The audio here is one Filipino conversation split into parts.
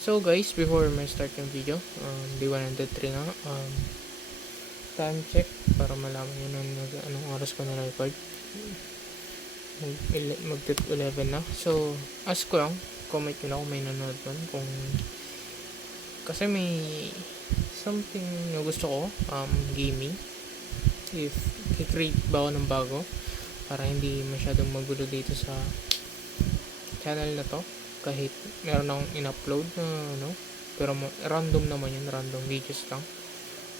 So guys, before may start yung video, day 103 na, time check para malaman nyo anong oras ko na-record. Mag 11 na. So, ask ko lang, comment nyo lang kung may nanonood doon. Kasi may something na gusto ko, gaming. If i-create ba ako ng bago, para hindi masyadong magulo dito sa channel na to. Kahit meron akong in-upload na pero random naman yun, random videos lang,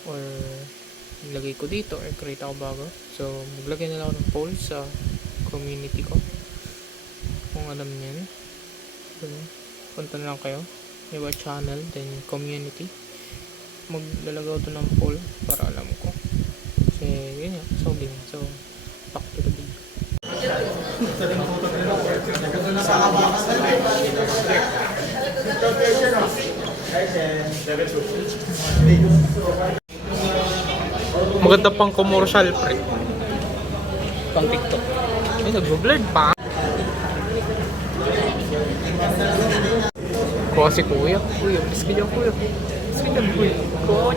or ilagay ko dito or create ako bago. So maglagay na lang ako ng poll sa community ko kung alam niyan. So, punta na lang kayo yung channel, then community, maglalagaw to ng poll para alam ko kasi yun nga, so back to the video. Maganda pang commercial, pre. Pang TikTok. Ay, nag-blurred pa. Kuha si kuya. Kuya, please ka dyan, kuya. Please ka dyan, kuya. Kuha.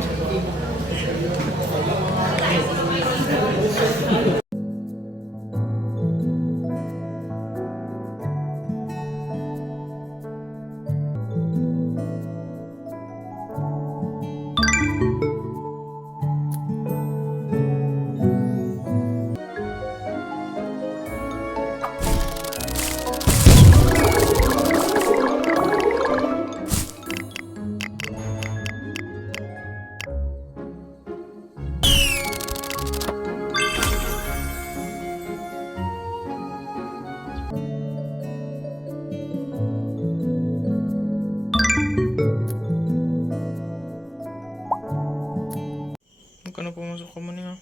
Huwag ka na pumasok ka muna nga.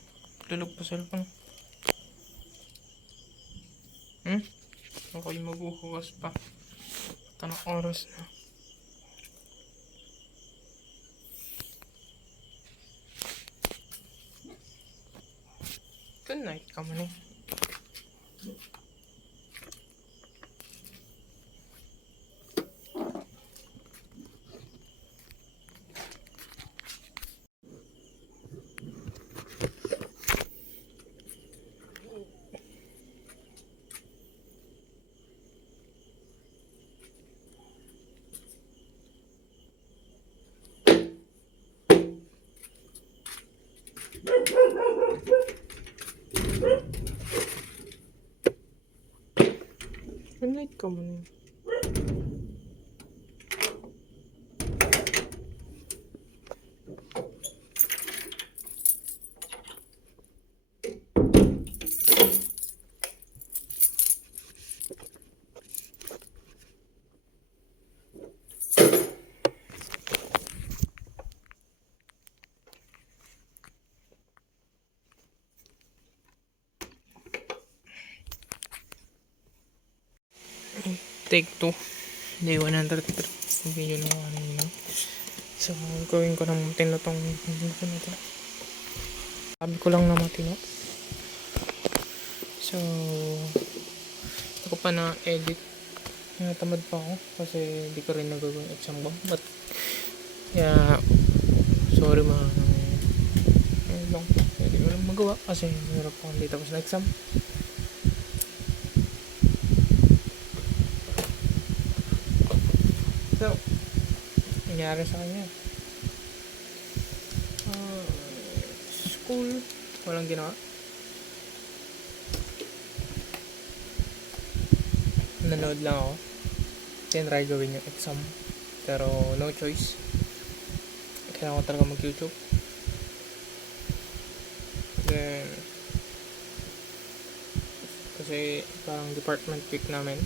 Lalog pa cellphone. Ako'y maghuhugas pa. Tanong oras na. Good night ka muna. Good night ka muna. Take 2, day 103 yung video na kanina. So gawin ko ng matino tong video na to. Sabi ko lang na matino. So hindi ko pa na-edit, natamad pa ako kasi hindi ko rin nagagawin exam bomb, but yeah, sorry mga long, hindi ko lang magawa kasi hirap ako hindi tapos na exam. So, nangyari sa kanya. School, walang ginawa. Nanood lang ako. Tinry gawin yung exam. Pero no choice. Kailangan ko talaga mag-YouTube. Then, kasi parang department week namin.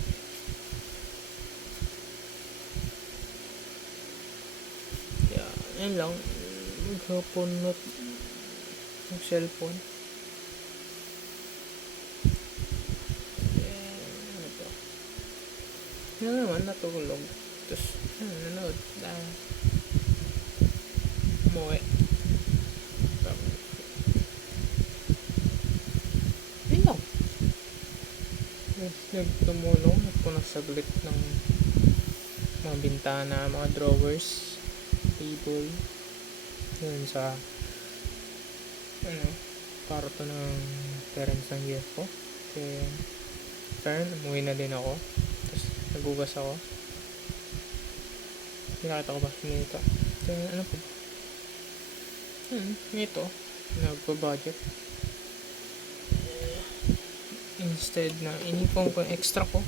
Yan lang, maghapon na yung cellphone. Ano to? Yan naman, natulog. Tapos, nanood. Umuwi. Yan lang. Nagtumulong. Nagpunas saglit ng mga bintana, mga drawers, table, yun sa kwarto ng parents ng GF ko. Kaya turn, umuwi na din ako, tapos nagugas ako. Pinakita ko ba nito? Kaya ano po ba? Ito nagpa-budget, instead na inipon ko yung extra ko,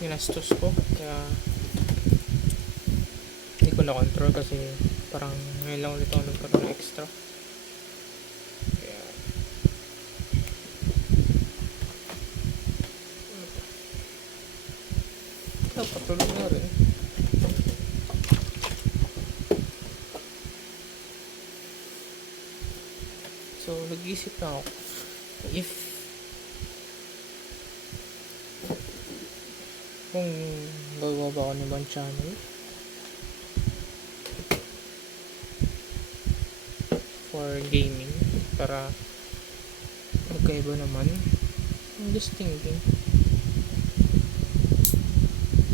ginastos ko, kaya hindi ko na control kasi parang ngayon lang ulit ako nagkaroon ng extra. Kaya napatulog na rin. So nag-iisip na ako if kung gagawa ba ako ng ibang channel for gaming para magkaiba naman. I'm just thinking.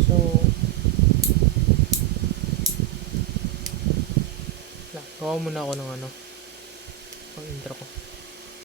So gawa muna ako ng pang intro ko.